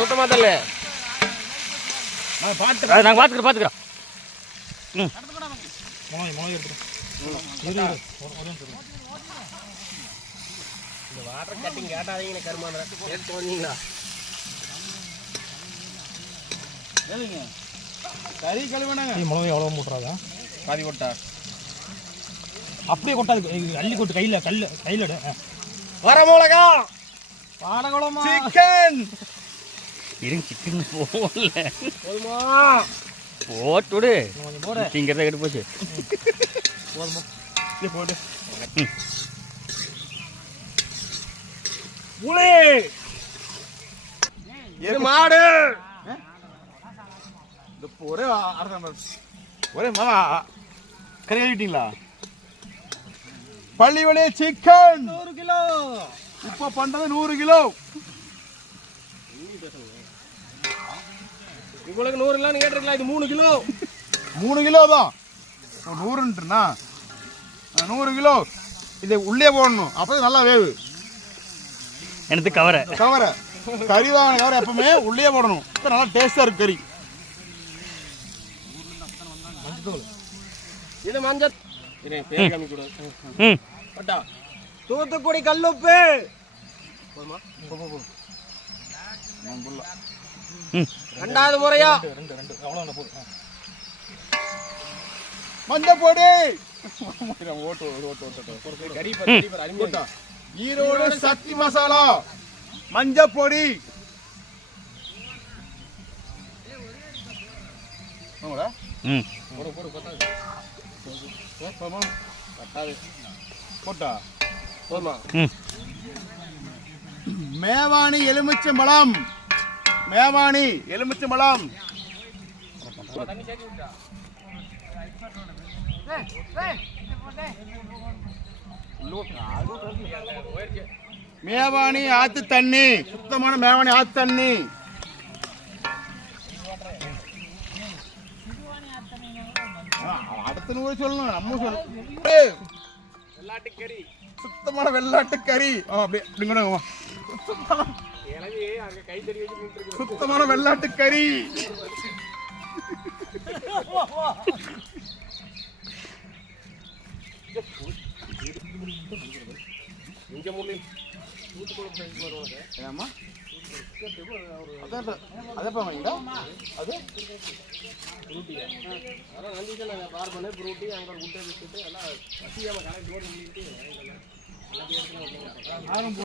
சுத்தமா தரல. நாங்க பாத்துக்கிறோம். இந்த வாட்டர் கட்டிங் கேட்டாதீங்க கருமான கேட்டு வந்தீங்களா? கறி கழுவினாங்க. மிளகு எவ்வளோ மூட்டுறாங்க? கறி கொட்டா அப்படியே கொட்டாது, அள்ளி கொட்டு கையில் வர மிளகா பாடகுளமா சிக்கன் இருங்க. சிக்கன் போடல போதுமா? போட்டுடு. கொஞ்சம் போடு. திங்கிறத கெட்டு போச்சு. போதுமா போட்டு புளி இது மாடு. ஒரே ஒரே மாமா கறி கழிட்டீங்களா? பள்ளிவளி சிக்கன் 100 கிலோ. இப்ப பண்றது 100 கிலோ. உங்களுக்கு 100 கிலோ கேட்டிருக்கலாம். இது 3 கிலோ. 3 கிலோ தான் 100ன்றா 100 கிலோ. இதை உள்ளே போடணும், அப்போ நல்லா வேவு. எனக்கு கவரை கறி வாங்கின கவரை எப்பவுமே உள்ளே போடணும், இப்போ நல்லா டேஸ்டா இருக்கு கறி. இது மஞ்சள் தூத்துக்குடி கல்லுப்பு. ரெண்டாவது முறையா மஞ்சள் பொடி. ஈரோடு சக்தி மசாலா மஞ்சள் பொடி. மேவானி எலுமிச்சம்பழம். மேவானி ஆத்து தண்ணி, சுத்தமான மேவானி ஆத்து தண்ணி. அடுத்த நூறு சொல்லணும், நம்ம சொல்லணும். வெள்ளாட்டுக்கறி, சுத்தமான வெள்ளாட்டுக்கறி. அப்படியே சுத்தமான வெள்ளாட்டுக்கறி. அது